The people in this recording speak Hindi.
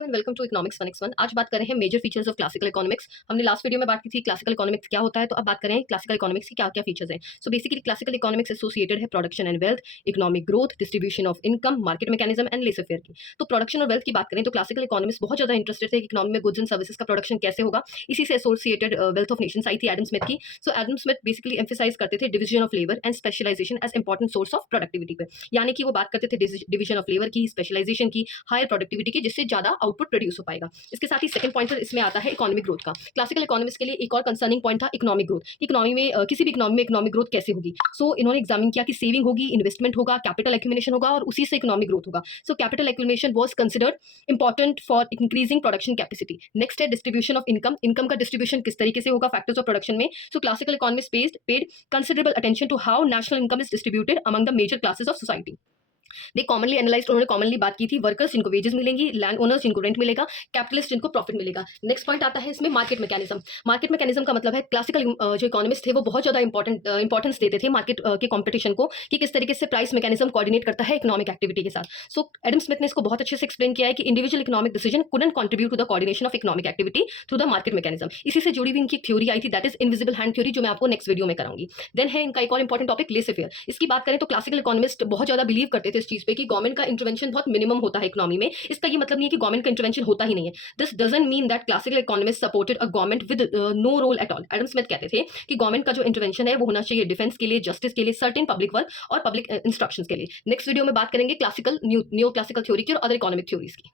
Welcome to economics 1x1। आज बात कर रहे हैं major features of classical economics. हमने लास्ट वीडियो में बात की थी क्लासिकल इकोनॉमिक्स क्या होता है, तो अब बात करें क्लासिकल इकोनॉमिक्स के क्या क्या फीचर्स हैं। So basically classical economics associated है production and wealth, economic growth, distribution of income, market mechanism and laissez faire की। तो प्रोडक्शन और वेल्थ की बात करें तो क्लासिकल इकोनॉमिक्स बहुत ज्यादा इंटरेस्टेड थे कि इकोनॉमी में गुड्स एंड सर्विसेज का प्रोडक्शन कैसे होगा। इसी से एसोसिएटेड वेल्थ ऑफ नेशंस आई थी एडम स्मिथ की। So Adam Smith basically emphasise करते थे division of labour and specialisation as important source of productivity पे, यानी कि वो बात करते थे डिवीजन ऑफ लेबर की, स्पेशलाइजेशन की, हायर प्रोडक्टिविटी की, जिससे ज्यादा आउटपुट प्रोड्यूस हो पाएगा। इसके साथ ही सेकंड पॉइंटर इसमें आता है इकोनॉमिक ग्रोथ का। क्लासिकल इकोनॉमिक्स के लिए एक और कंसर्निंग पॉइंट था इकोनॉमिक ग्रोथ। इकोनॉमी में किसी भी इकोनॉमी में इकोनॉमिक ग्रोथ कैसे होगी। सो इन्होंने एग्जामिन किया कि सेविंग होगी, इन्वेस्टमेंट होगा, कैपिटल एक्यूमुलेशन होगा और उसी से इकोनॉमिक ग्रोथ होगा। So capital accumulation was considered important for increasing production capacity. Next है डिस्ट्रीब्यूशन ऑफ इनकम। इनकम का डिस्ट्रीब्यूशन किस तरीके से होगा, फैक्टर्स ऑफ प्रोडक्शन में। So classical economics paid considerable attention to how national income is distributed among the major classes of society. They commonly analysed, उन्होंने कॉमनली बात की थी वर्कर्स जिनको वेजेस मिलेंगी, लैंड ओनर्स जिनको रेंट मिलेगा, कैपिटलिस्ट जिनको प्रॉफिट मिलेगा। नेक्स्ट पॉइंट आता है इसमें मार्केट मैकेनिज्म। मार्केट मैकेनिज्म का मतलब है क्लासिकल जो इकोनॉमिस्ट थे वो बहुत ज्यादा इंपॉर्टेंस देते थे मार्केट के कॉम्पिटिशन को, कि किस तरीके से प्राइस मैकेनिज्म कोऑर्डिनेट करता है इकोनॉमिक एक्टिविटी के साथ। सो एडम स्मिथ ने इसको बहुत अच्छे से एक्सप्लेन किया है कि individual economic decision couldn't contribute to the coordination of economic activity through the market mechanism. इसी से जुड़ी हुई इनकी थ्योरी आई थी, that is invisible hand theory, जो मैं आपको नेक्स्ट वीडियो में कराऊंगी। देन है इनका एक और इंपॉर्टेंट टॉपिक लेसर फेयर। इसकी बात करें तो क्लासिकल इकोनॉमिस्ट बहुत ज्यादा बिलीव करते थे इस चीज पे कि गवर्नमेंट का इंटरवेंशन बहुत मिनिमम होता है इकोनॉमी में। इसका ये मतलब नहीं है कि गवर्नमेंट का इंटरवेंशन होता ही नहीं है। This doesn't mean that classical economist supported a government with no role at all. Adam Smith कहते थे कि गवर्नमेंट का जो इंटरवेंशन है वो होना चाहिए डिफेंस के लिए, जस्टिस के लिए, सर्टेन पब्लिक वर्क और पब्लिक इंस्ट्रक्शंस के लिए। नेक्स्ट वीडियो में बात करेंगे क्लासिकल न्यू क्लासिकल थ्योरी की और अदर इकोनॉमिक थ्योरीज की।